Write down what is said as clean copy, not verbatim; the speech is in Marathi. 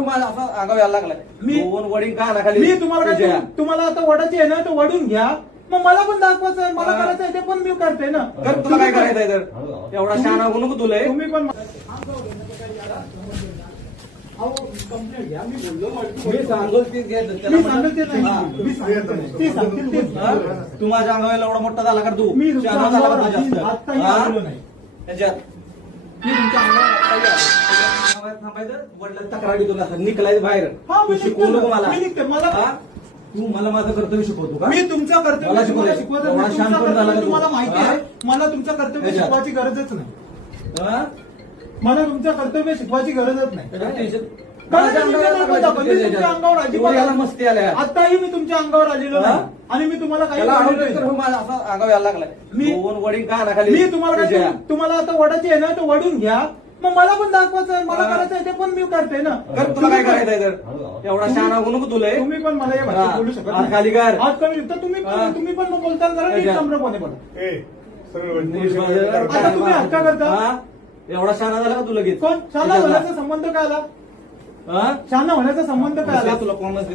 माझा असा आगाव यायला लागलाय. मी- दोन वडील का खाली मी तुम्हाला आता वडाची आहे ना तो वडून घ्या. मग मला पण दाखवायचं आहे, मला करायचं आहे ते पण मी करते ना. कर तुला काय करायचंय तर एवढा शहाणा होऊ नको तुला. तुम्ही पण कंप्लेंट घ्या. मी बोललो मी सांगतो ते मी सांगत ते नाही. मी सांगत नाही. ते सांगतील तेच. तू माझ्या अंगाला एवढा मोठा झाला का तू मी तुमच्या शहाणा झाला का अंगावर तू जास्त? आत्ताही हा? आलेलो नाही. त्याच्यात मी तुमच्या अंगावर आत्ताही आलेलो. थांबायचं वडिलांची तक्रारी तुला निघलाय बाहेर. हा, मी तू शिकवू निघतो नको ना. मला. मी निघते. मला- हा? तू मला माझं कर्तव्य शिकवतो का? मी तुमचं कर्तव्य मला तुम्हाला शिकवलंय. शिकवत एवढा नाही. शांत तुमचं पण झाला का कर्तव्य तू? तुम्हाला माहिती हा? आहे. मला तुमचं कर्तव्य त्याच्यात. शिकवायची गरजच नाही. हा? मला तुमचं कर्तव्य शिकवायची गरजच नाही. त्याच्यात टेन्शन. कारण माझ्या मी अंगावर तुमच्या टाकायचं मी तुमच्या त्याच्यात. अंगावर अजिबात एवढ्याला मस्ती आल्या. आताही मी तुमच्या अंगावर आलेलो हा? नाही. आणि मी तुम्हाला काही त्याला बोललो आवडलं तर नाही. माझा असा आगाव यायला लागलाय. मी- दोन वडील का खाली मी तुम्हाला आता वडाची आहे ना तो वडून घ्या. मग मला पण दाखवायचं आहे, मला हा. करायचं आहे ते पण मी करते ना. कर तुला काय करायचंय तर एवढा शहाणा होऊ नको तुला. तुम्ही पण मला या हा. भाषेत बोलू शकत हात खाली कर. आज कमी तर तुम्ही हा. तुम्ही पण बोलताना जरा नीट त्याच्यात. नम्रपणे बोला. आता आता तुम्ही हक्का करता? एवढा शहाणा झाला का तुला लगेच? कोण शाळा होण्याचा संबंध काय आला? हा? शाळा होण्याचा संबंध काय आला? तुला कॉमर्स